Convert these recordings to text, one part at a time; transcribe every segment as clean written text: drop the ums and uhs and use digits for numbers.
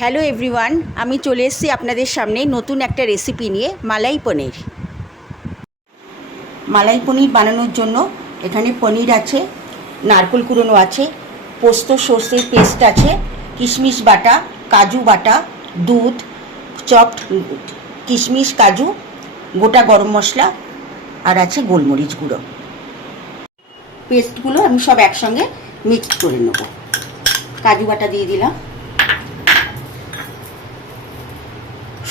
Hello everyone, আমি চলে এসেছি আপনাদের সামনে নতুন একটা রেসিপি নিয়ে। মালাই পনির বানানোর জন্য এখানে পনির আছে, নারকেল কুড়োনো আছে, পোস্ত সর্ষের পেস্ট আছে, কিশমিশ বাটা, কাজু বাটা, দুধ, চপড কিশমিশ, কাজু, গোটা গরম মশলা আর আছে গোলমরিচ গুঁড়ো। পেস্টগুলো আমি সব একসঙ্গে মিক্স করে নেব। কাজু বাটা দিয়ে দিলাম,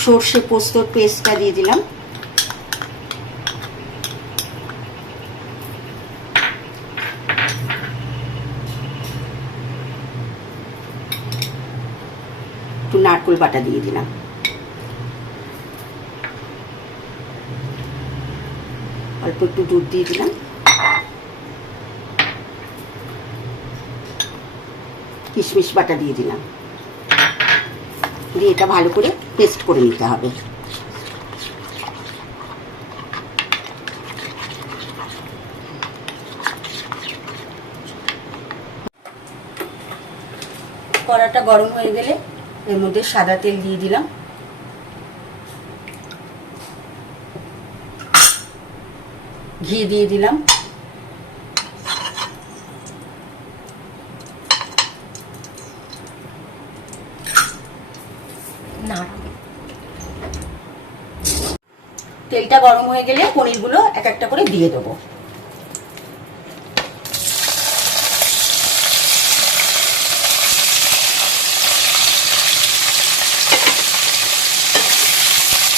সর্ষে পোস্তর পেস্টটা দিয়ে দিলাম, একটু নারকেল বাটা দিয়ে দিলাম, অল্প একটু দুধ দিয়ে দিলাম, কিশমিশ বাটা দিয়ে দিলাম, দিয়ে এটা ভালো করে পেস্ট করে নিতে হবে। কড়াটা গরম হয়ে গেলে এর মধ্যে সাদা তেল দিয়ে দিলাম, ঘি দিয়ে দিলাম, তেলটা গরম হয়ে গেলে পনিরগুলো এক একটা করে দিয়ে দেবো।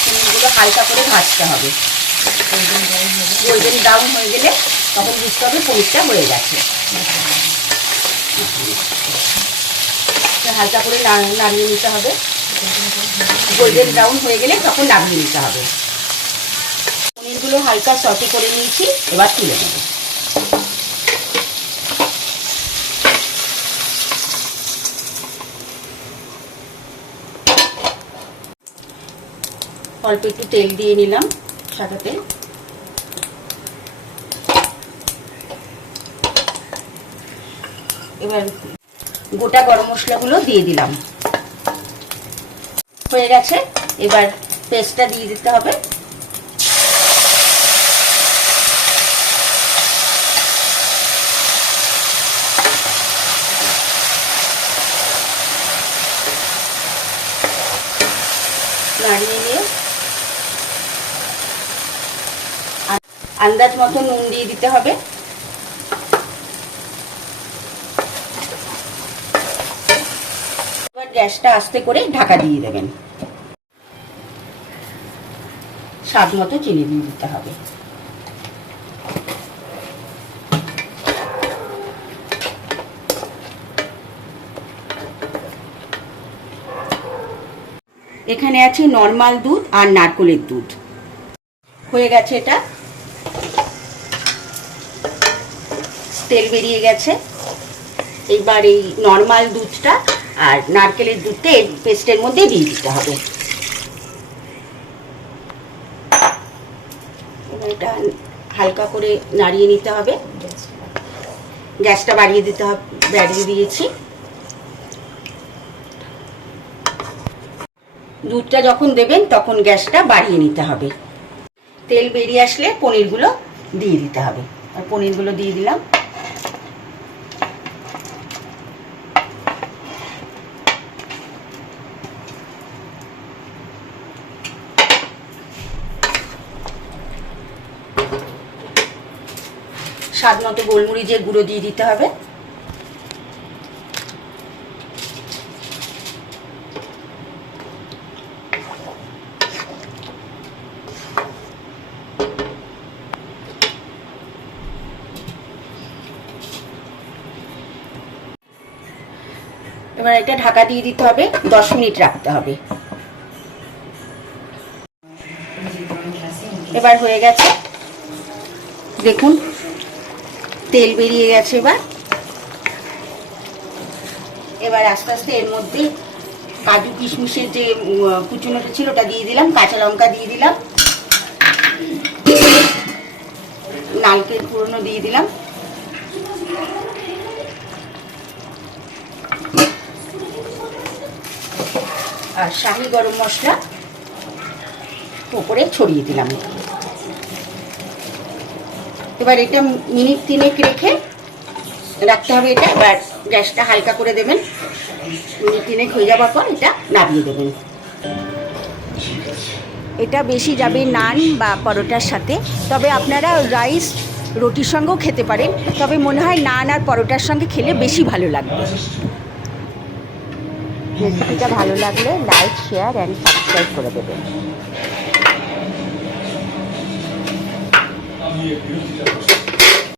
পনিরগুলো হালকা করে ভাজতে হবে, গোল্ডেন ব্রাউন হয়ে গেলে তখন বুঝতে হবে পনিরটা হয়ে গেছে। হালকা করে নাড়িয়ে নিতে হবে, গোল্ডেন ব্রাউন হয়ে গেলে তখন নামিয়ে নিতে হবে। পনিরগুলো হালকা সটে করে নিয়েছি, এবার তুলে নেব। অল্প একটু তেল দিয়ে নিলাম, সাদা তেল, এবার গোটা গরম মশলাগুলো দিয়ে দিলাম। হয়ে গেছে, এবার পেস্টটা দিয়ে দিতে হবে। নাড়িয়ে নিয়ে আন্দাজ মতো নুন দিয়ে দিতে হবে। এবার গ্যাসটা আস্তে করে ঢাকা দিয়ে দেবেন। স্বাদ মতো চিনি দিয়ে দিতে হবে। এখানে আছে নরমাল দুধ আর নারকেলের দুধ। হয়ে গেছে, এটা তেল বেরিয়ে গেছে। এবার এই নরমাল দুধটা আর নারকেলের দুধটা এই পেস্টের মধ্যে দিয়ে দিতে হবে। এবার এটা হালকা করে নাড়িয়ে নিতে হবে। গ্যাসটা বাড়িয়ে দিতে হবে, বাড়িয়ে দিয়েছি। দুধটা যখন দেবেন তখন গ্যাসটা বাড়িয়ে নিতে হবে। তেল বেরিয়ে আসলে পনিরগুলো দিয়ে দিতে হবে। আর পনিরগুলো দিয়ে দিলাম। স্বাদ মতো গোলমরিচের গুঁড়ো দিয়ে দিতে হবে। এবার এটা ঢাকা দিয়ে দিতে হবে, 10 মিনিট রাখতে হবে। এবার হয়ে গেছে, দেখুন তেল বেরিয়ে গেছে। এবার আস্তে আস্তে এর মধ্যে কাজু কিশমিশের যে কুচুনোটা ছিল ওটা দিয়ে দিলাম, কাঁচা লঙ্কা দিয়ে দিলাম, নারকেল কুড়োনো দিয়ে দিলাম, আর শাহি গরম মশলা উপরে ছড়িয়ে দিলাম। এবার এটা মিনিট 3 রেখে রাখতে হবে। এটা এবার গ্যাসটা হালকা করে দেবেন। মিনিট 3 হয়ে যাওয়ার পর এটা নামিয়ে দেবেন। এটা বেশি যাবে নান বা পরোটার সাথে, তবে আপনারা রাইস রুটির সঙ্গেও খেতে পারেন, তবে মনে হয় নান আর পরোটার সঙ্গে খেলে বেশি ভালো লাগবে। রেসিপিটা ভালো লাগলে লাইক, শেয়ার অ্যান্ড সাবস্ক্রাইব করে দেবেন।